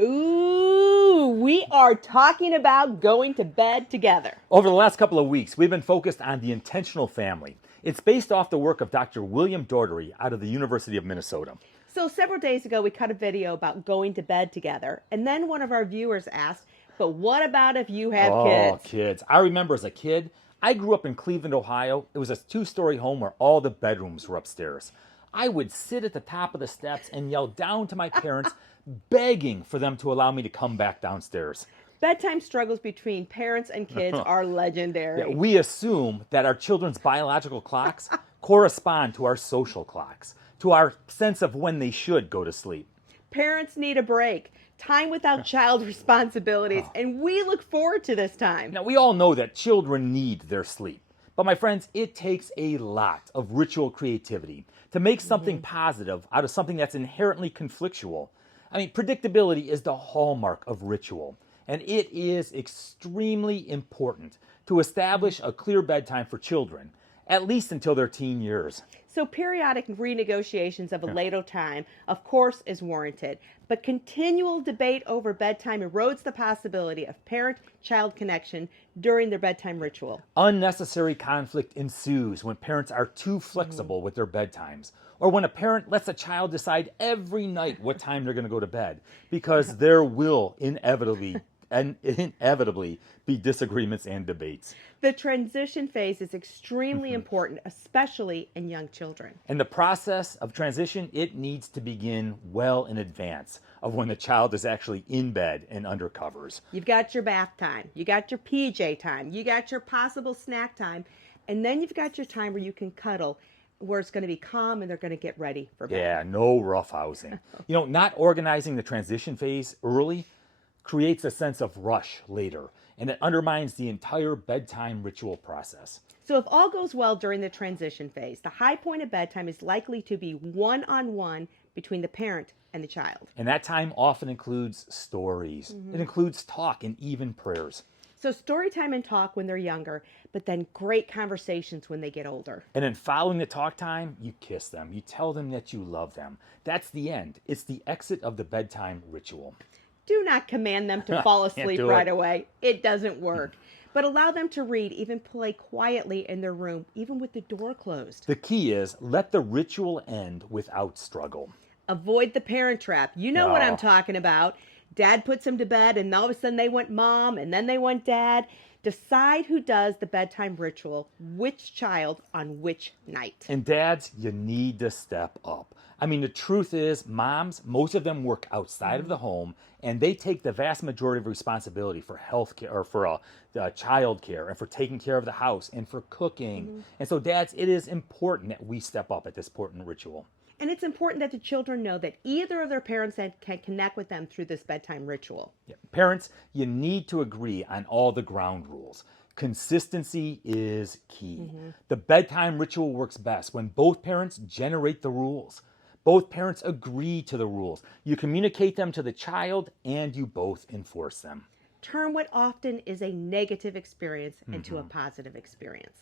Ooh, we are talking about going to bed together. Over the last couple of weeks, we've been focused on the intentional family. It's based off the work of Dr. William Doherty out of the University of Minnesota. So several days ago, we cut a video about going to bed together. And then one of our viewers asked, but what about if you have kids? Oh, kids. I remember as a kid, I grew up in Cleveland, Ohio. It was a two-story home where all the bedrooms were upstairs. I would sit at the top of the steps and yell down to my parents, begging for them to allow me to come back downstairs. Bedtime struggles between parents and kids are legendary. Yeah, we assume that our children's biological clocks correspond to our social clocks, to our sense of when they should go to sleep. Parents need a break, time without child responsibilities, and we look forward to this time. Now, we all know that children need their sleep. But my friends, it takes a lot of ritual creativity to make something positive out of something that's inherently conflictual. I mean, predictability is the hallmark of ritual, and it is extremely important to establish a clear bedtime for children, at least until their teen years. So periodic renegotiations of a later time, of course, is warranted. But continual debate over bedtime erodes the possibility of parent-child connection during their bedtime ritual. Unnecessary conflict ensues when parents are too flexible with their bedtimes, or when a parent lets a child decide every night what time they're going to go to bed, because there will inevitably be disagreements and debates. The transition phase is extremely important, especially in young children. And the process of transition, it needs to begin well in advance of when the child is actually in bed and under covers. You've got your bath time, you got your PJ time, you got your possible snack time, and then you've got your time where you can cuddle, where it's going to be calm and they're going to get ready for bed. Yeah, no roughhousing. Not organizing the transition phase early creates a sense of rush later, and it undermines the entire bedtime ritual process. So if all goes well during the transition phase, the high point of bedtime is likely to be one-on-one between the parent and the child. And that time often includes stories. It includes talk and even prayers. So story time and talk when they're younger, but then great conversations when they get older. And then following the talk time, you kiss them. You tell them that you love them. That's the end. It's the exit of the bedtime ritual. Do not command them to fall asleep do right it. away. It doesn't work. But allow them to read, even play quietly in their room, even with the door closed. The key is let the ritual end without struggle. Avoid the parent trap. You know what I'm Oh. talking about. Dad puts them to bed, and all of a sudden they want mom, and then they want dad. Decide who does the bedtime ritual, which child on which night. And dads, you need to step up. I mean, the truth is, moms, most of them work outside of the home, and they take the vast majority of responsibility for health care, or for child care, and for taking care of the house, and for cooking. And so, dads, it is important that we step up at this important ritual. And it's important that the children know that either of their parents can connect with them through this bedtime ritual. Yeah. Parents, you need to agree on all the ground rules. Consistency is key. The bedtime ritual works best when both parents generate the rules. Both parents agree to the rules. You communicate them to the child and you both enforce them. Turn what often is a negative experience into a positive experience.